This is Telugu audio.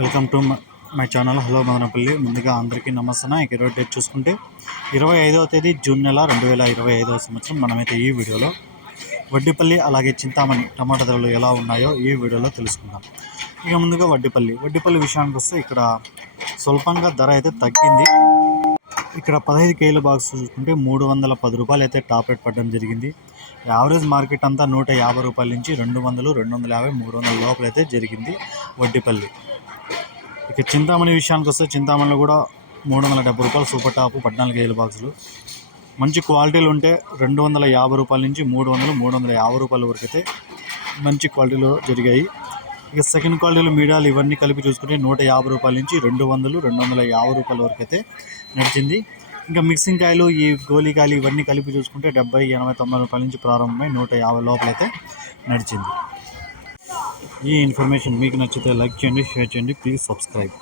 Welcome to my channel. Hello Madanapalle. ముందుగా అందరికీ నమస్తే. ఈరోజు డేట్ చూసుకుంటే 25వ తేదీ జూన్ నెల 2025వ సంవత్సరం. మనమైతే ఈ వీడియోలో వడ్డిపల్లి అలాగే చింతామణి టమాటా ధరలు ఎలా ఉన్నాయో ఈ వీడియోలో తెలుసుకుందాం. ఇక ముందుగా వడ్డిపల్లి విషయానికి వస్తే ఇక్కడ స్వల్పంగా ధర అయితే తగ్గింది. ఇక్కడ 15 కేజీల బాక్స్ చూసుకుంటే 310 రూపాయలు అయితే టాప్ రేట్ పడడం జరిగింది. యావరేజ్ మార్కెట్ అంతా 150 రూపాయల నుంచి 200, 250, 300 లోపలైతే జరిగింది వడ్డిపల్లి. ఇక చింతామణి విషయానికి వస్తే చింతామణిలో కూడా 370 రూపాయలు సూపర్ టాప్ 14 కేజీల బాక్సులు. మంచి క్వాలిటీలు ఉంటే 250 రూపాయల నుంచి 300, 350 రూపాయల వరకు అయితే మంచి క్వాలిటీలో జరిగాయి. ఇక సెకండ్ క్వాలిటీలు మీడియాలు ఇవన్నీ కలిపి చూసుకుంటే 150 రూపాయల నుంచి 200, 250 రూపాయల వరకు అయితే నడిచింది. ఇంకా మిక్సింగ్ కాయలు ఈ గోలికాయలు ఇవన్నీ కలిపి చూసుకుంటే 70, 80, 90 రూపాయల నుంచి ప్రారంభమై 150 లోపలైతే నడిచింది. ఈ ఇన్ఫర్మేషన్ మీకు నచ్చితే లైక్ చేయండి, షేర్ చేయండి, ప్లీజ్ సబ్స్క్రైబ్.